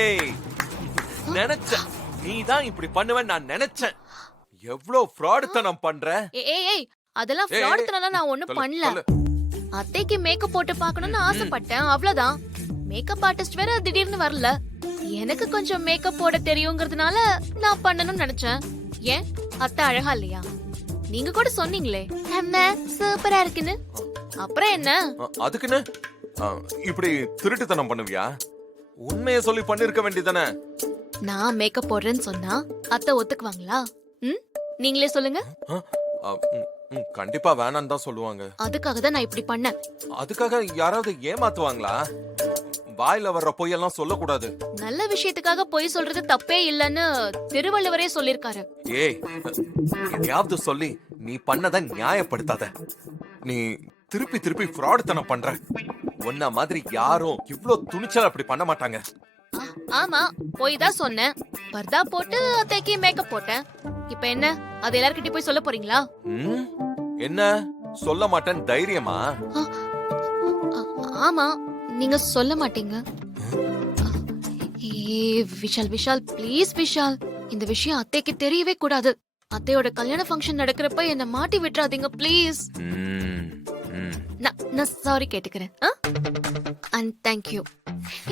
ஏய், நினைச்சேன் நீதான் இப்படி பண்ணுவேன்னு நான் நினைச்சேன். எவ்வளவு ஃப்ராடுத்தனம் பண்ற. ஏய் அதெல்லாம் ஃப்ராடுத்தனம்லாம் நான் ஒண்ணும் பண்ணல. அத்தைக்கு மேக்கப் போட்டு பார்க்கணும்னு ஆசைப்பட்டேன், அவ்வளவுதான். மேக்கப் ஆர்டிஸ்ட் வேற திடீர்னு வரல. எனக்கு கொஞ்சம் மேக்கப் போட தெரியுங்கிறதுனால நான் பண்ணணும்னு நினைச்சேன். ஏன் அத்தை அழகா இல்லையா? நீங்க கூட சொன்னீங்களே அம்மா சூப்பரா இருக்குன்னு. அப்புறம் என்ன? அதுக்குன்னு இப்படி திருட்டுத்தனம் பண்ணுவியா? உண்மையை சொல்லி பண்ணிருக்க வேண்டியதானே. நான் மேக்கப் போடுறேன்னு சொன்னா அத்தை ஒத்துக்குவாங்களா? நீங்களே சொல்லுங்க. கண்டிப்பா வேணான்னு தான் சொல்லுவாங்க. அதுக்காக தான் நான் இப்படி பண்ணேன். அதுக்காக யாராவது ஏமாத்துவாங்களா? வாயில வர்ற பொய்யெல்லாம் சொல்லக்கூடாது. நல்ல விஷயத்துக்காக பொய் சொல்றது தப்பே இல்லன்னு திருவள்ளுவரே சொல்லிருக்காரு. ஏய், எதையாவது சொல்லி நீ பண்ணத நியாயப்படுத்தாத. நீ திருப்பி திருப்பி ஃப்ராடுத்தனம் பண்ற. உன்ன மாதிரி யாரும் இவ்ளோ துணிச்சல் அப்படி பண்ண மாட்டாங்க. ஆமா, போய் தான் சொன்னேன். பர்தா போட்டு அத்தைக்கு மேக்கப் போட்டேன். இப்ப என்ன, அது எல்லார்கிட்டயும் போய் சொல்ல போறீங்களா? என்ன சொல்ல மாட்டேன் தைரியமா? ஆமா, நீங்க சொல்ல மாட்டீங்க. விஷால் விஷால் ப்ளீஸ் விஷால், இந்த விஷயம் அத்தைக்கு தெரியவே கூடாது. அத்தையோட கல்யாண ஃபங்க்ஷன் நடக்கிறப்ப என்ன மாட்டி விட்டுறாதீங்க ப்ளீஸ். நான் சாரி கேட்டுக்கிறேன். And thank you.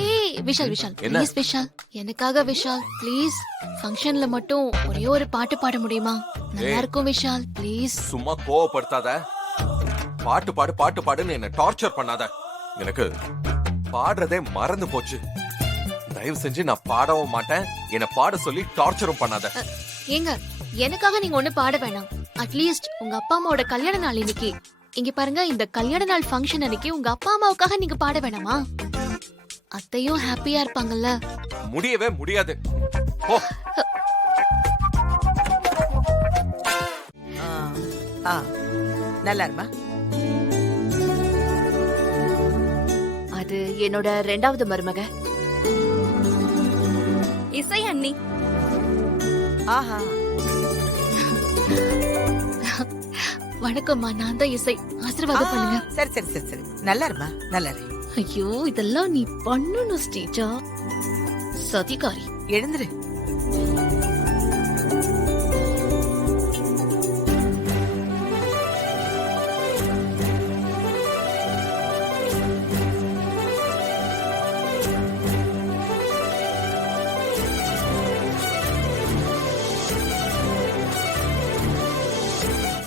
ஏய் விஷால் விஷால் ப்ளீஸ் விஷால், எனக்காக விஷால் ப்ளீஸ். ஃபங்க்ஷன்ல மட்டும் ஒரே ஒரு பாட்டு பாட முடியுமா? நல்லா இருக்கும் விஷால் ப்ளீஸ். சும்மா கோவப்படுத்தாத. பாட்டு பாடு பாட்டு பாடுன்னு என்ன டார்ச்சர் பண்ணாத. எனக்கு பாடுறதே மறந்து போச்சு. தயவு செஞ்சு நான் பாடவும் மாட்டேன். என்ன பாட சொல்லி டார்ச்சரும் பண்ணாத. ஏங்க, எனக்காக நீங்க ஒண்ணு பாட வேணாம். அட்லீஸ்ட் உங்க அப்பா அம்மாவோட கல்யாண நாள் இன்னைக்கு. இங்க பாருங்க, இந்த கல்யாண நாள் ஃபங்க்ஷன் அன்னைக்கு உங்க அப்பா அம்மாவுக்காக நீங்க பாட வேணாமா? அத்தையும் ஹாப்பியா இருப்பாங்கல்ல. முடியவே முடியாது. போ. நல்லா இருமா. அது என்னோட 2வது மருமக இசை அண்ணி. ஆஹா, வணக்கம்மா, நான் தான் இசை. ஆசீர்வாதம் பண்ணுங்க. சரி சரி சரி சரி, நல்லா இருமா, நல்லா இரு. ஐயோ, இதெல்லாம் நீ பண்ணணும் ஸ்டேஜா. சதிகாரி, எழுந்துரு.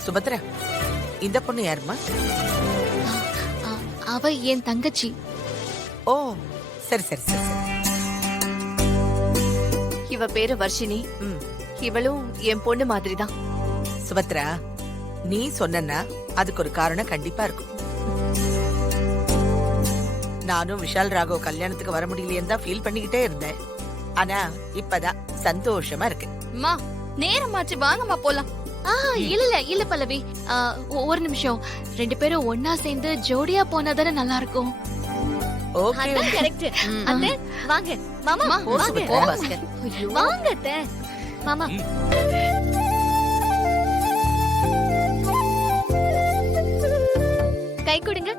சுபத்ரா, இந்த பொண்ணு யாருமா? அவ என் தங்கச்சி. ஓ சரி சரி சரி சரி. இவ பேரு வர்ஷினி. இவளும் என் பொண்ணு மாதிரி தான். சுபத்ரா, நீ சொன்னா அதுக்கு ஒரு காரணம் கண்டிப்பா இருக்கும். நானும் விஷால் ராகவ் கல்யாணத்துக்கு வர முடியலையேன்னு தான் ஃபீல் பண்ணிக்கிட்டே இருந்தேன். ஆனா இப்பதான் சந்தோஷமா இருக்கு. அம்மா, நேரமாச்சு, வாங்கம்மா போலாம். இல்ல பல்லவி, ஒரு நிமிஷம். 2 பேரும் ஒன்னா சேர்ந்து ஜோடியா போனாதானே நல்லா இருக்கும். Okay, correct. அத்தை வாங்க. மாமா வாங்க. வாங்க அத்தை. மாமா கை கொடுங்க.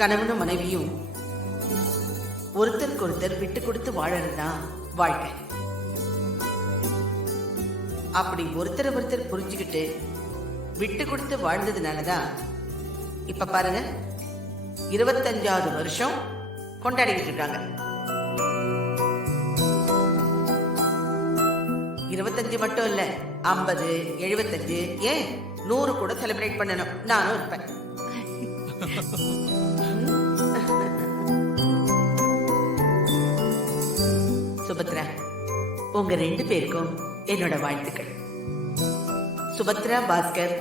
கணவனும் மனைவியும் ஒருத்தருக்கு ஒருத்தர் விட்டு கொடுத்து வாழறதுதான் வாழ்க்கை. அப்படி ஒருத்தர் ஒருத்தர் புரிஞ்சுக்கிட்டு விட்டு கொடுத்து வாழ்ந்ததுனாலதான் இப்ப பாருங்க 25வது வருஷம் கொண்டாடிக்கிட்டு இருக்காங்க. 25 மட்டும் இல்ல, 50, 75, ஏன் 100 கூட செலிப்ரேட் பண்ணணும். நானும் இருப்பேன். சுபத்ரா, உங்க 2 பேருக்கும் என்னோட வாழ்த்துக்கள். சுபத்ரா, பாஸ்கர்,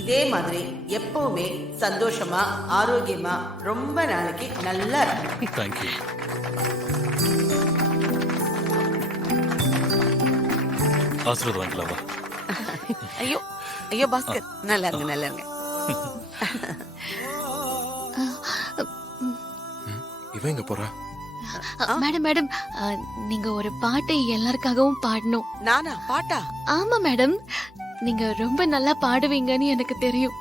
இதே மாதிரி எப்பவுமே சந்தோஷமா ஆரோக்கியமா ரொம்ப நாளைக்கு நல்லா இருக்கும். தேங்க்யூ. ஆசீர்வாதம் வாங்கலாமா? ஐயோ ஐயோ பாஸ்கர், நல்லா இருங்க நல்லா இருங்க. இவன் எங்க போறா? மேடம் மேடம் நீங்க ஒரு பாட்டை எல்லாருக்காகவும் பாடணும். நானா பாட்டா? ஆமா மேடம், நீங்க ரொம்ப நல்லா பாடுவீங்கன்னு எனக்கு தெரியும்.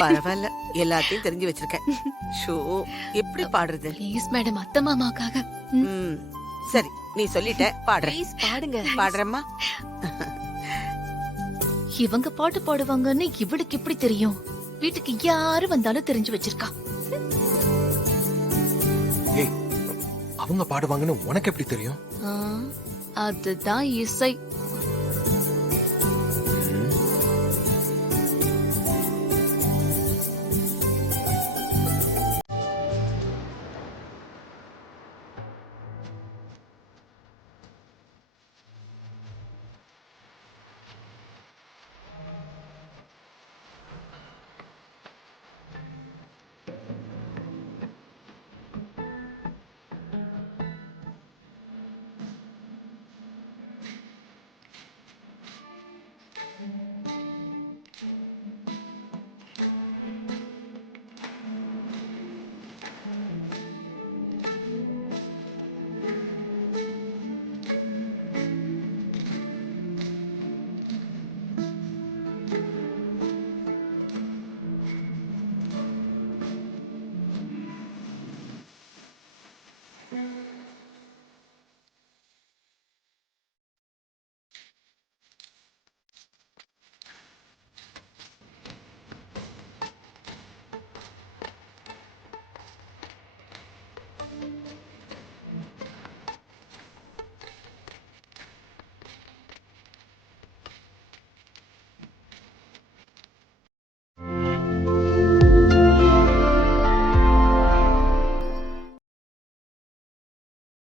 பரவாயில்ல, எல்லாத்தையும் தெரிஞ்சு வச்சிருக்கேன். ஷோ, எப்படி பாடுறது? ப்ளீஸ் மேடம், அத்தை மாமாக்காக. ம், சரி நீ சொல்லிட்ட, பாடுறேன். ப்ளீஸ் பாடுங்க. பாடுறேம்மா. இவங்க பாட்டு பாடுவாங்கன்னு இவளுக்கு எப்படி தெரியும்? வீட்டுக்கு யாரு வந்தாலும் தெரிஞ்சு வச்சிருக்கா. ஏய், அவங்க பாடுவாங்கன்னு உனக்கு எப்படி தெரியும்? அதுதான் இசை.